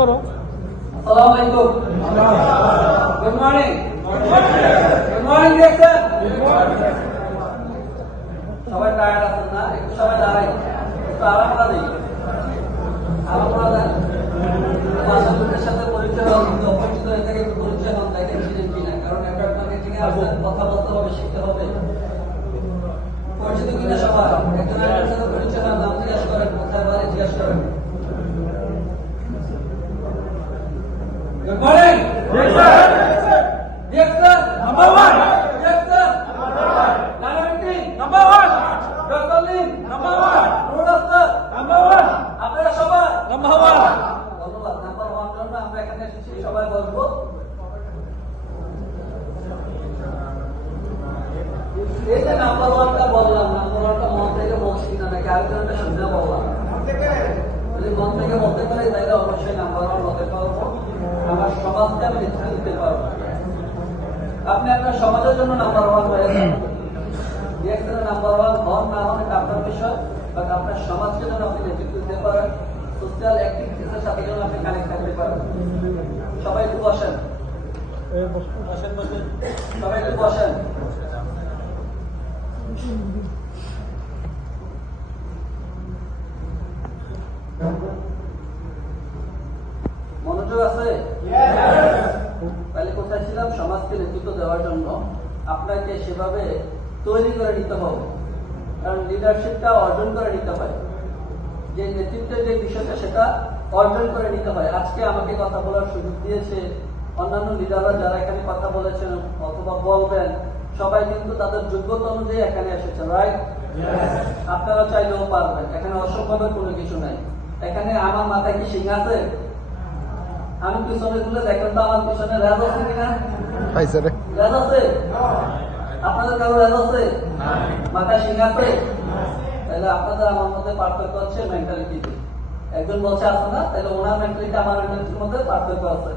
করো। একটু একটু কারণ নেটওয়ার্ক মার্কেটিং এ আসেন কথা বলতে হবে শিখতে হবে পরিচিত কিনা সবাই একজন আরেকজনের সাথে পরিচয় হন নাম জিজ্ঞাসা করেন কোথায় বাড়ি জিজ্ঞাসা করেন Good নাম্বার ওয়ানটা বললাম নাম্বার ওয়ানটা মন থেকে বলছি না নাকি আরেকজনটা মন থেকে বলতে পারি তাহলে অবশ্যই নাম্বার ওয়ান সমাজকে আমি পারব। আপনি আপনার সমাজের জন্য নাম্বার ওয়ান হয়ে যান নাম্বার ওয়ান হন না হন এটা আপনার বিষয় বাট আপনার সমাজকে যেন আপনি নেতৃত্ব দিতে পারেন সোশ্যাল অ্যাক্টিভিটিসের সাথে যেন আপনি কানেক্ট থাকতে পারেন। সবাই একটু বসেন। সবাই একটু বসেন। মনোযোগ আছে? তাহলে কোথায় ছিলাম? সমাজকে নেতৃত্ব দেওয়ার জন্য আপনাকে সেভাবে তৈরি করে নিতে হবে। কারণ লিডারশিপটা অর্জন করে নিতে হয়। যে নেতৃত্বের যে বিষয়টা সেটা অর্জন করে নিতে হয়। আজকে আমাকে কথা বলার সুযোগ দিয়েছে অন্যান্য লিডাররা যারা এখানে কথা বলেছেন অথবা বলবেন সবাই কিন্তু তাদের যোগ্যতা অনুযায়ী এখানে এসেছেন রাইট আপনারা চাইলেও পারবেন। এখানে অসম্ভবের কোনো কিছু নাই। এখানে আমার মাথায় কি সিং আছে? আমি পিছনে দেখেন তো আমার পিছনে রেজ আছে কিনা? পাইছে রে। রেজ আছে? আপনাদের কারও রেজ আছে? মাথায় শিং আছে? তাহলে আপনাদের আমার মধ্যে পার্থক্য হচ্ছে মেন্টালিটিতে একজন বলছে আছে না? তাহলে ওনার মেন্টালিটি আমার মেন্টালিটির মধ্যে পার্থক্য আছে।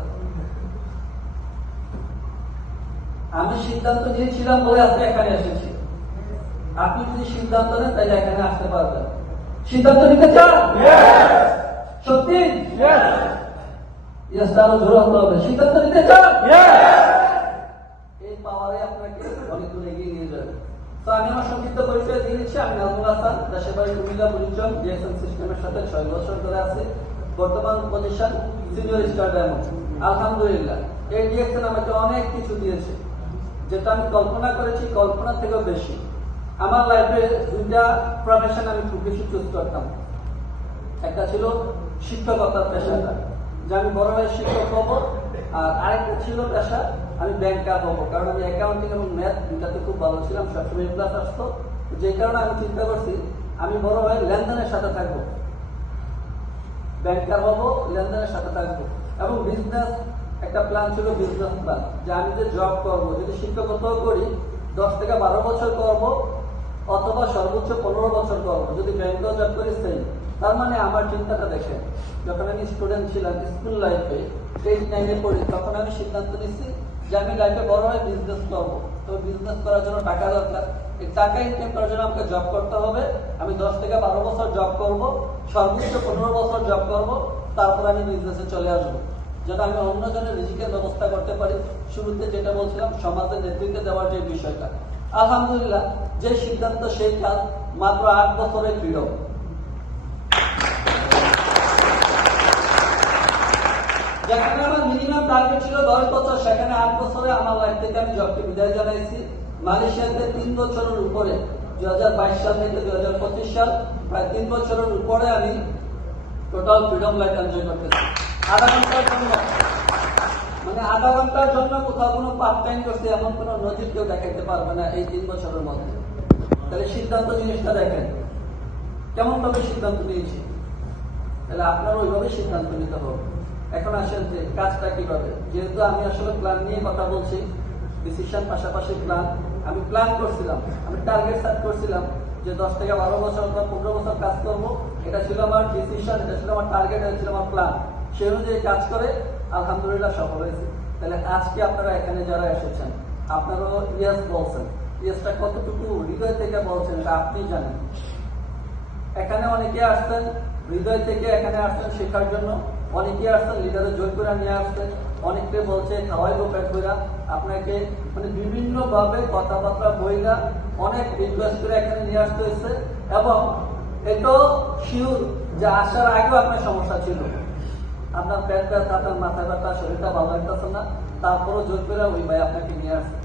আমি সিদ্ধান্ত নিয়েছিলাম বলে আজকে এখানে এসেছি। আপনি যদি সিদ্ধান্ত নেন তাহলে এখানে আসতে পারবেন। সিদ্ধান্ত নিতে চান? সত্যি? ইয়েস আরও জোর হতে হবে। সিদ্ধান্ত নিতে চান? এই পাওয়ারে আপনাকে অনেক দূর এগিয়ে নিয়ে যাবে। তো আমি আমার সংক্ষিপ্ত পরিচয় দিয়ে দিচ্ছি। আমি নাজমুল হাসান কুমিল্লা পরিচয় ডিএসএল সিস্টেমের সাথে ছয় বছর ধরে আছি। বর্তমান পজিশন সিনিয়র স্টার ডায়মন্ড আলহামদুলিল্লাহ। এই ডিএক্সএল আমাকে অনেক কিছু দিয়েছে। যেটা আমি কল্পনা করেছি কল্পনা থেকেও বেশি। আমার লাইফে দুইটা প্রফেশন আমি খুব বেশি চুজ করতাম। একটা ছিল শিক্ষকতার পেশাটা যে আমি বড় হয়ে শিক্ষক হব, আর আরেকটা ছিল পেশা, আমি ব্যাংকার হব। কারণ আমি অ্যাকাউন্টিং এবং ম্যাথ দুটাতে খুব ভালো ছিলাম, সবসময় ক্লাস আসতো। যে কারণে আমি চিন্তা করছি, আমি বড় হয়ে লেনদেনের সাথে থাকব। ব্যাংকার হব, লেনদেনের সাথে থাকব। এবং বিজনেস একটা প্ল্যান ছিল বিজনেস প্ল্যান যে আমি যে জব করব, যদি শিক্ষকতাও করি, দশ থেকে বারো বছর করব, অথবা সর্বোচ্চ পনেরো বছর করব। যদি ব্যাংকেও জব করি সেই তার মানে আমার চিন্তাটা দেখেন, যখন আমি স্টুডেন্ট ছিলাম স্কুল লাইফে এইট নাইনে পড়ি, তখন আমি সিদ্ধান্ত নিচ্ছি যে আমি লাইফে বড় হয়ে বিজনেস করব। তো বিজনেস করার জন্য টাকা দরকার। এই টাকা ইনকাম করার জন্য আমাকে জব করতে হবে। আমি দশ থেকে বারো বছর জব করব, সর্বোচ্চ পনেরো বছর জব করব, তারপর আমি বিজনেসে চলে আসব। যেন আমি অন্যজনের রিজিকের ব্যবস্থা করতে পারি। শুরুতে যেটা বলছিলাম, সমাজের নেতৃত্বে দেওয়ার যে বিষয়টা। আলহামদুলিল্লাহ, যে সিদ্ধান্ত সেই কাজ মাত্র আট বছরের ফ্রিডম যেখানে আমার মিনিমাম টার্গেট ছিল দশ বছর। সেখানে আট বছরে আমার লাইফ থেকে আমি জবকে বিদায় জানাইছি। মালয়েশিয়াতে তিন বছরের উপরে দুই হাজার বাইশ সাল থেকে দুই হাজার পঁচিশ সাল, প্রায় তিন বছরের উপরে আমি টোটাল ফ্রিডম লাইফ এনজয় করতেছি। আধা ঘণ্টার জন্য মানে আধা ঘণ্টার জন্য কোথাও কোনো পার্ট টাইম করছি, এমন কোনো নজির কেউ দেখাইতে পারবে না এই তিন বছরের মধ্যে। তাহলে সিদ্ধান্ত জিনিসটা দেখেন কেমন ভাবে সিদ্ধান্ত নিয়েছি? তাহলে আপনার ওইভাবে সিদ্ধান্ত নিতে হবে। এখন আসেন যে কাজটা কীভাবে? যেহেতু আমি আসলে প্ল্যান নিয়ে কথা বলছি ডিসিশন পাশাপাশি প্ল্যান আমি প্ল্যান করছিলাম, আমি টার্গেট সেট করছিলাম যে দশ থেকে বারো বছর বা পনেরো বছর কাজ করব। এটা ছিল আমার ডিসিশন এটা ছিল আমার টার্গেট এটা ছিল আমার প্ল্যান সেই অনুযায়ী কাজ করে আলহামদুলিল্লাহ সফল হয়েছে। তাহলে আজকে আপনারা এখানে যারা এসেছেন, আপনারাও ইয়েস বলছেন। ইয়েসটা কতটুকু হৃদয় থেকে বলছেন এটা আপনি জানেন। এখানে অনেকে আসছেন, হৃদয় থেকে এখানে আসছেন শেখার জন্য। অনেকে আসছেন লিডারে জোর করে নিয়ে আসছে অনেকে বলছে খাওয়াইবো পেট বইরা আপনাকে মানে বিভিন্ন ভাবে কথাবার্তা বইরা অনেক রিকোয়েস্ট করে এখানে নিয়ে আসতে হয়েছে। এবং এটাও শিওর যে আসার আগেও আপনার সমস্যা ছিল। আপনার পেট ব্যথা আপনার মাথা ব্যথা শরীরটা ভালো লাগতেছে না। তারপরও জোর করে ওই ভাই আপনাকে নিয়ে আসছে।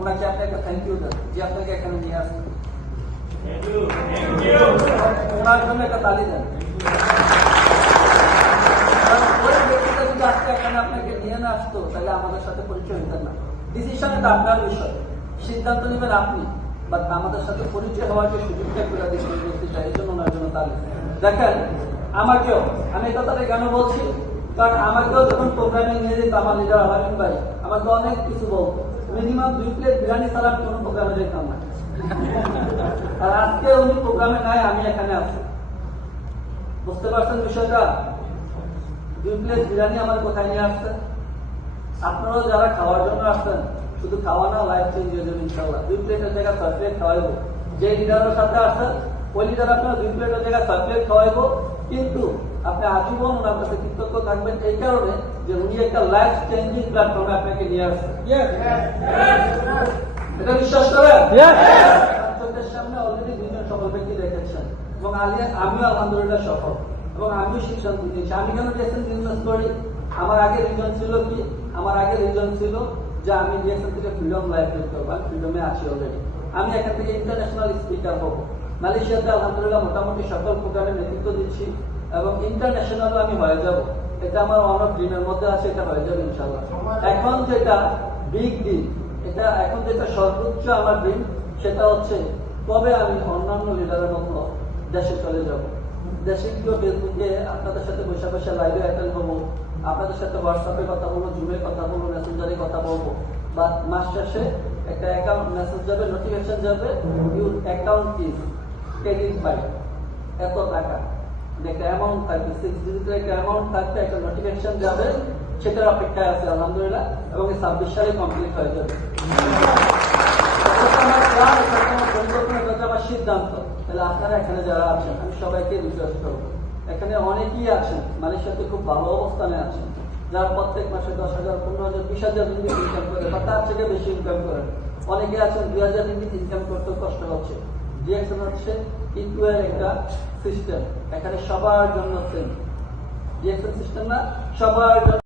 ওনাকে আপনাকে থ্যাংক ইউ দেন যে আপনাকে এখানে নিয়ে আসছে। ওনার জন্য একটা তালি দেন কারণ ওই ব্যক্তিটা যদি আজকে এখানে আপনাকে নিয়ে না আসতো, তাহলে আমাদের সাথে পরিচয় হতেন না। ডিসিশন এটা আপনার বিষয়। সিদ্ধান্ত নেবেন আপনি বাট আমাদের সাথে পরিচয় হওয়ার যে সুযোগটা করে দিচ্ছেন ব্যক্তিটা এই জন্য ওনার জন্য তালি দেখেন, আমাকেও, আমি এই কথাটা কেন বলছি? কারণ আমাকেও যখন প্রোগ্রামে নিয়ে যেত, আমার লিডার আলামিন ভাই, আমাকে অনেক কিছু বলতো। মিনিমাম দুই প্লেট বিরিয়ানি ছাড়া কোনো প্রোগ্রামে যেতাম না। আর আজকে উনি প্রোগ্রামে নাই, আমি এখানে আছি। বুঝতে পারছেন বিষয়টা? দুই প্লেট বিরিয়ানি আমার কোথায় নিয়ে আসছেন? আপনারাও যারা খাওয়ার জন্য আসছেন শুধু খাওয়া না লাইফ চেঞ্জ হয়ে যাবে ইনশাল্লাহ দুই প্লেটের জায়গায় ছয় প্লেট খাওয়াইবো। যে লিডারের সাথে আসছেন ওই লিডার আপনার দুই প্লেটের জায়গায় ছয় প্লেট খাওয়াইবো। কিন্তু আপনি আজীবন ওনার কাছে কৃতজ্ঞ থাকবেন এই কারণে যে উনি একটা লাইফ চেঞ্জিং প্ল্যাটফর্মে আপনাকে নিয়ে আসছেন। এটা বিশ্বাস করেন? চোখের সামনে অলরেডি দুজন সফল ব্যক্তি রেখেছেন এবং আলিয়া আমিও আলহামদুলিল্লাহ সফল। এবং আমিও আমি কেন করি আমার আগে রিজন ছিল কি? আমার আগে রিজন ছিল যে আমি থেকে ফ্রিডম লাইফ ফ্রিডমে আছি অলরেডি আমি এখান থেকে ইন্টারন্যাশনাল স্পিকার হব। মালয়েশিয়াতে আলহামদুলিল্লাহ মোটামুটি সকল প্রোগ্রামে নেতৃত্ব দিচ্ছি এবং ইন্টারন্যাশনালও আমি হয়ে যাব। এটা আমার অন অফ ড্রিমের মধ্যে আছে, এটা হয়ে যাবে ইনশাল্লাহ এখন যেটা বিগ ডিল এটা এখন যেটা সর্বোচ্চ আমার ড্রিম সেটা হচ্ছে কবে আমি অন্যান্য লিডারের মতো দেশে চলে যাব। দেশে গিয়ে ফেসবুকে আপনাদের সাথে বসে বসে লাইভে অ্যাটেন্ড হব আপনাদের সাথে হোয়াটসঅ্যাপে কথা বলব জুমে কথা বলব মেসেঞ্জারে কথা বলব। বা মাস শেষে একটা অ্যাকাউন্ট মেসেজ যাবে নোটিফিকেশন যাবে your account is credit by এত টাকা। একটা অ্যামাউন্ট থাকবে সিক্স ডিজিটের একটা অ্যামাউন্ট থাকবে, একটা নোটিফিকেশন যাবে, সেটার অপেক্ষায় আছে, আলহামদুলিল্লাহ, এবং ছাব্বিশ সালে কমপ্লিট হয়ে যাবে। আমার সিদ্ধান্ত। তাহলে আপনারা এখানে যারা আছেন, আমি সবাইকে রিকোয়েস্ট করব। এখানে অনেকেই আছেন, মালয়েশিয়াতে খুব ভালো অবস্থানে আছেন। যারা প্রত্যেক মাসে দশ হাজার, পনেরো হাজার, বিশ হাজার রিঙ্গিত ইনকাম করে বা তার থেকে বেশি ইনকাম করেন, অনেকে আছেন দুই হাজার রিঙ্গিত ইনকাম করতে কষ্ট হচ্ছে। ডিএক্সএন হচ্ছে ইকুয়াল একটা সিস্টেম এখানে সবার জন্য সেম ডিএক্সএন সিস্টেম না, সবার জন্য